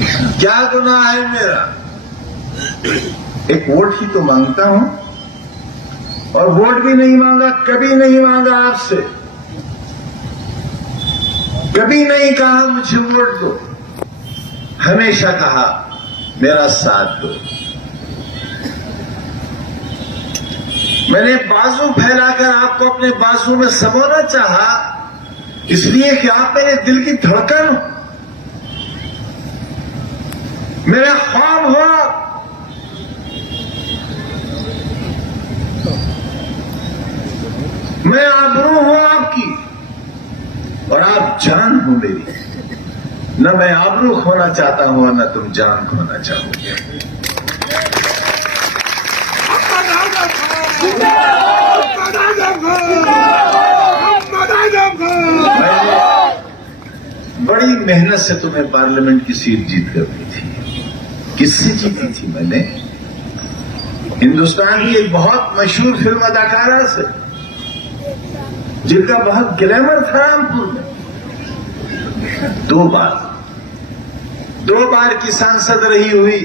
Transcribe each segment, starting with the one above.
क्या गुनाह है मेरा? एक वोट ही तो मांगता हूं, और वोट भी नहीं मांगा, कभी नहीं मांगा आपसे, कभी नहीं कहा मुझे वोट दो, हमेशा कहा मेरा साथ दो। मैंने बाजू फैलाकर आपको अपने बाजू में समोना चाहा, इसलिए कि आप मेरे दिल की धड़कन हो, मेरा ख्वाब हो। मैं आबरू हूं आपकी और आप जान हो मेरी। न मैं आबरू खोना चाहता हूं और न तुम जान खोना चाहोगे। बड़ी मेहनत से तुम्हें पार्लियामेंट की सीट जीत कर दी थी। किससे जीती थी मैंने? हिंदुस्तान की एक बहुत मशहूर फिल्म अदाकारा से, जिनका बहुत ग्लैमर था रामपुर में। दो बार की सांसद रही हुई,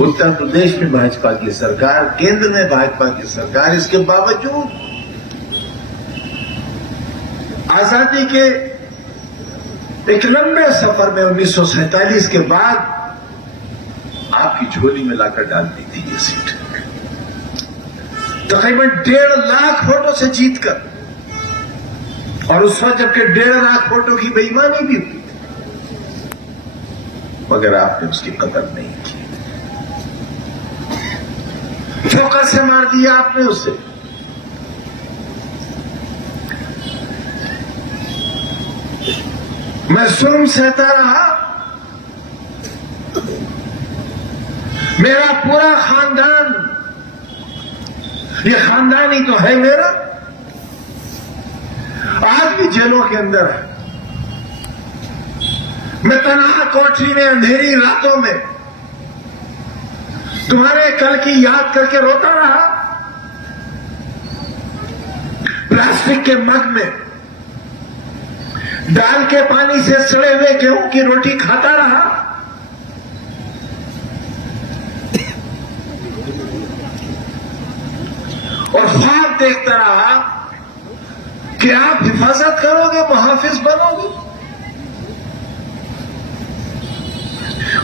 उत्तर प्रदेश में भाजपा की सरकार, केंद्र में भाजपा की सरकार। इसके बावजूद आजादी के एक लंबे सफर में 1947 के बाद आपकी झोली में लाकर डाल दी थी ये सीट, तकरीबन 1.5 लाख वोटों से जीतकर। और उस वक्त जबकि 1.5 लाख वोटों की बेईमानी भी हुई थी, मगर आपने उसकी कदर नहीं की। ठोकर से मार दिया आपने उसे। मैं जुल्म सहता रहा, मेरा पूरा खानदान, ये खानदान ही तो है मेरा, आज भी जेलों के अंदर है। मैं तन्हा कोठरी में अंधेरी रातों में तुम्हारे कल की याद करके रोता रहा। प्लास्टिक के मग में दाल के पानी से सड़े हुए गेहूं की रोटी खाता रहा। और ख्वाब देखता रहा कि आप हिफाजत करोगे, मुहाफिज बनोगे।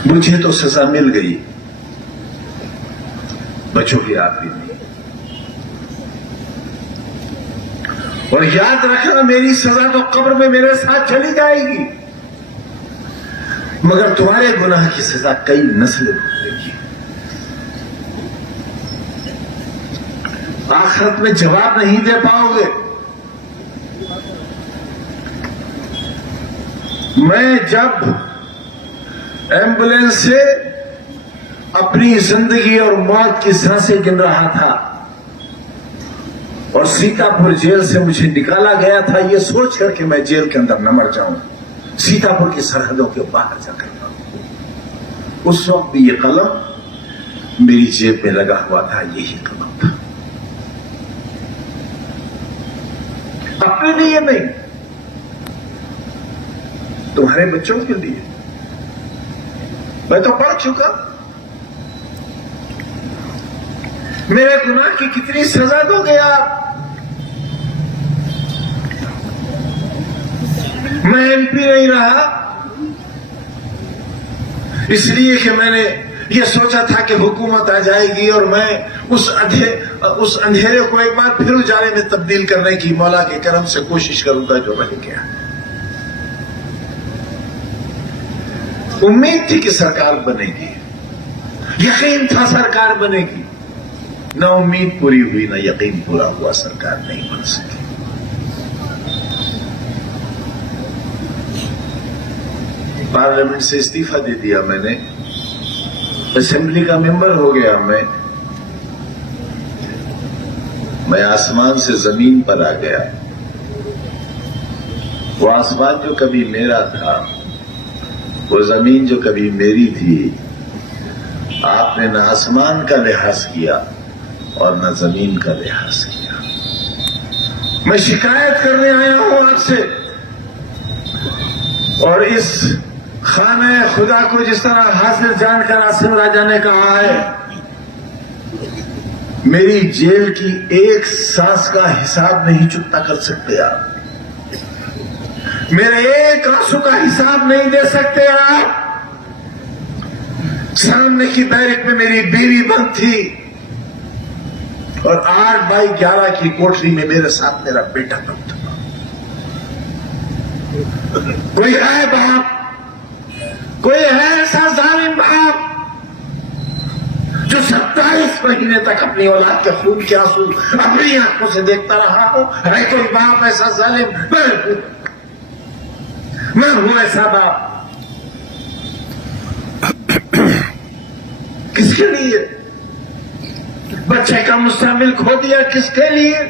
मुझे तो सजा मिल गई, बचोगे आप भी नहीं। और याद रखना, मेरी सजा तो कब्र में मेरे साथ चली जाएगी, मगर तुम्हारे गुनाह की सजा कई नस्लें भुगतेगी। आखिरत में जवाब नहीं दे पाओगे। मैं जब एम्बुलेंस से अपनी जिंदगी और मौत की सांसें गिन रहा था और सीतापुर जेल से मुझे निकाला गया था, ये सोच कर कि मैं जेल के अंदर न मर जाऊं, सीतापुर की सरहदों के बाहर जाकर, उस वक्त भी ये कलम मेरी जेब में लगा हुआ था। यही कलम था, अपने लिए नहीं, तुम्हारे बच्चों के लिए। मैं तो पढ़ चुका, मेरे गुनाह की कितनी सजा दोगे आप? मैं एमपी नहीं रहा इसलिए कि मैंने ये सोचा था कि हुकूमत आ जाएगी और मैं उस अंधेरे को एक बार फिर उजाले में तब्दील करने की मौला के करम से कोशिश करूंगा जो रह गया। उम्मीद थी कि सरकार बनेगी, यकीन था सरकार बनेगी, न उम्मीद पूरी हुई न यकीन पूरा हुआ, सरकार नहीं बन सकी। पार्लियामेंट से इस्तीफा दे दिया मैंने, असेंबली का मेंबर हो गया मैं आसमान से जमीन पर आ गया। वो आसमान जो कभी मेरा था, वो जमीन जो कभी मेरी थी, आपने न आसमान का लिहाज किया और न जमीन का लिहाज किया। मैं शिकायत करने आया हूं आपसे, और इस खाने खुदा को जिस तरह हासिल जानकर आसिम राजा ने कहा है, मेरी जेल की एक सांस का हिसाब नहीं चुकता कर सकते आप, मेरे एक आंसू का हिसाब नहीं दे सकते आप। सामने की बैरक में मेरी बीवी बंद थी और 8x11 की कोठरी में मेरे साथ मेरा बेटा बंद था। कोई है बाप, कोई है ऐसा जालिम बाप जो 27 महीने तक अपनी औलाद के खून के आंसू अपनी आंखों से देखता रहा हो? है कोई बाप ऐसा जालिम? मैं हूं ऐसा बाप। किसके लिए? बच्चे का मुस्तकबिल खो दिया, किसके लिए?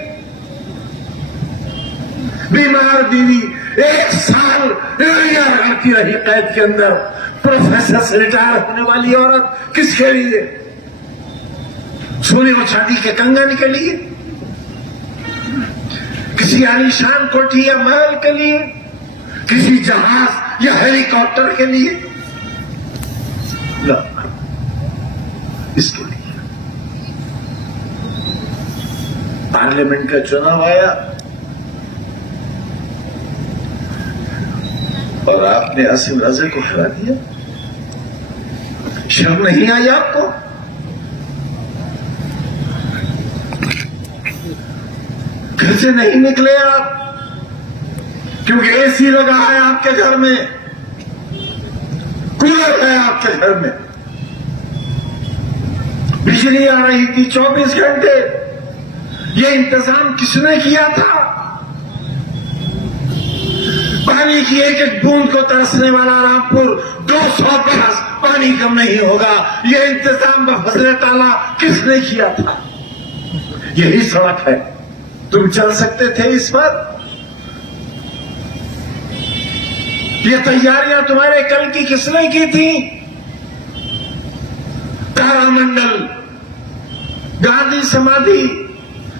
बीमार बीवी 1 साल रहती रही कैद के अंदर, प्रोफेसर से रिटायर होने वाली औरत, किसके लिए? सोने और चांदी के कंगन के लिए? किसी आलीशान कोठी या महल के लिए? किसी जहाज या हेलीकॉप्टर के लिए? न, इसके लिए। पार्लियामेंट का चुनाव आया और आपने आसिम राजा को हरा दिया। शर्म नहीं आई आपको? घर से नहीं निकले आप क्योंकि एसी लगा है आपके घर में, कूलर है आपके घर में, बिजली आ रही थी 24 घंटे। ये इंतजाम किसने किया था? पानी की एक एक बूंद को तरसने वाला रामपुर 200 बरस पानी कम नहीं होगा, ये इंतजाम बफसले टाला किसने किया था? यही सड़क है, तुम चल सकते थे इस पर? ये तैयारियां तुम्हारे कल की किसने की थी? तारामंडल, गांधी समाधि,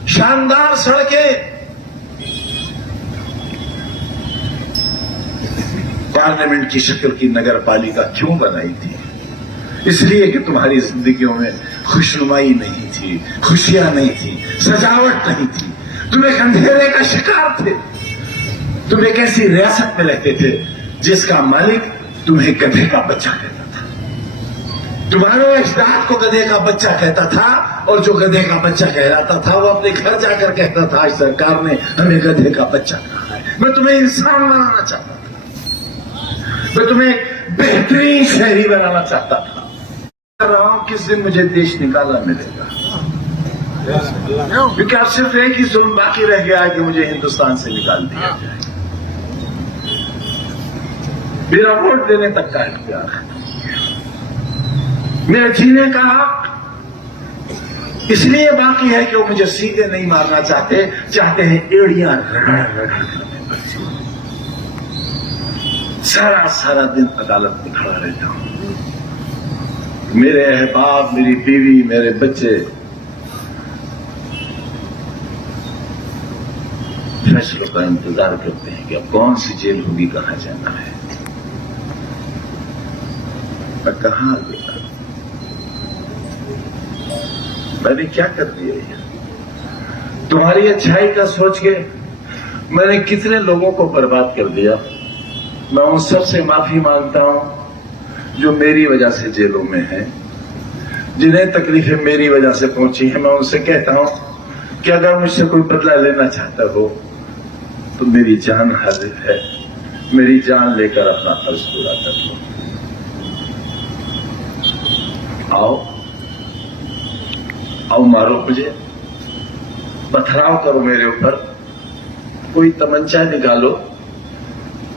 शानदार सड़कें। पार्लियामेंट की शक्ल की नगर पालिका क्यों बनाई थी? इसलिए कि तुम्हारी जिंदगियों में खुशनुमाई नहीं थी, खुशियां नहीं थी, सजावट नहीं थी। तुम एक अंधेरे का शिकार थे। तुम एक ऐसी रियासत में रहते थे जिसका मालिक तुम्हें गधे का बच्चा कहता था। तुम्हारे अजदाद को गधे का बच्चा कहता था और जो गधे का बच्चा कहलाता था वो अपने घर जाकर कहता था आज सरकार ने हमें गधे का बच्चा कहा है। मैं तुम्हें इंसान बनाना चाहता था, मैं तुम्हें बेहतरीन शहरी बनाना चाहता था। कर रहा हूं किस दिन मुझे देश निकाला मिलेगा, क्योंकि अब सिर्फ एक ही जुल्म बाकी रह गया है कि मुझे हिंदुस्तान से निकाल दिया जाए। मेरा वोट देने तक का इख्तियार है, मेरा जीने का हक इसलिए बाकी है कि वो मुझे सीधे नहीं मारना चाहते, चाहते हैं एड़ियां रगड़ सारा सारा दिन अदालत में खड़ा रहता हूं। मेरे अहबाब, मेरी बीवी, मेरे बच्चे फैसलों का इंतजार करते हैं कि अब कौन सी जेल होगी, कहां जाना है। मैं कहां गया, मैंने क्या कर दिया है? तुम्हारी अच्छाई का सोच के मैंने कितने लोगों को बर्बाद कर दिया। मैं उन सब से माफी मांगता हूं जो मेरी वजह से जेलों में हैं, जिन्हें तकलीफें मेरी वजह से पहुंची हैं। मैं उनसे कहता हूं कि अगर मुझसे कोई बदला लेना चाहता हो तो मेरी जान हाजिर है, मेरी जान लेकर अपना फर्ज पूरा कर लो। आओ आओ, मारो मुझे, पथराव करो मेरे ऊपर, कोई तमंचा निकालो।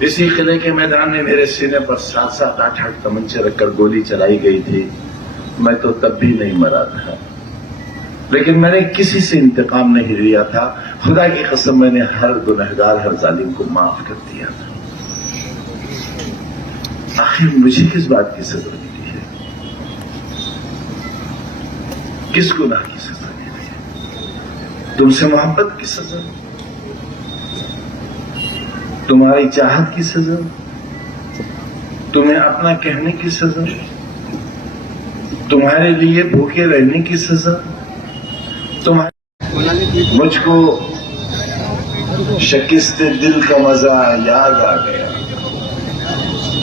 इसी किले के मैदान में मेरे सीने पर 7-7, 8-8 तमंचे रखकर गोली चलाई गई थी। मैं तो तब भी नहीं मरा था, लेकिन मैंने किसी से इंतकाम नहीं लिया था। खुदा की कसम, मैंने हर गुनहगार, हर जालिम को माफ कर दिया था। आखिर मुझे किस बात की सजा मिली है? किस गुनाह की सजा मिली है? तुमसे मोहब्बत की सजा, तुम्हारी चाहत की सजा, तुम्हें अपना कहने की सजा, तुम्हारे लिए भूखे रहने की सजा, तुम्हारे मुझको शिकस्ते दिल का मजा याद आ गया,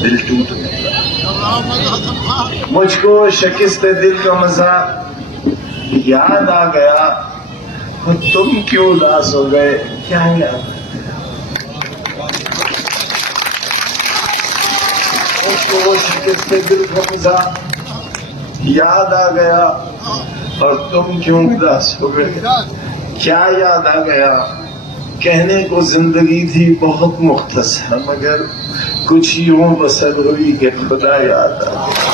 दिल टूटने लगा। मुझको शिकस्ते दिल का मजा याद आ गया, और तुम क्यों उदास हो गए, क्या याद? मुझको शिकस्ते दिल का मजा याद आ गया, और तुम क्यों उदास हो गए, क्या याद आ गया? कहने को जिंदगी थी बहुत मुख्तसर, मगर कुछ यूं बसर हुई कि खुदा याद आ गया।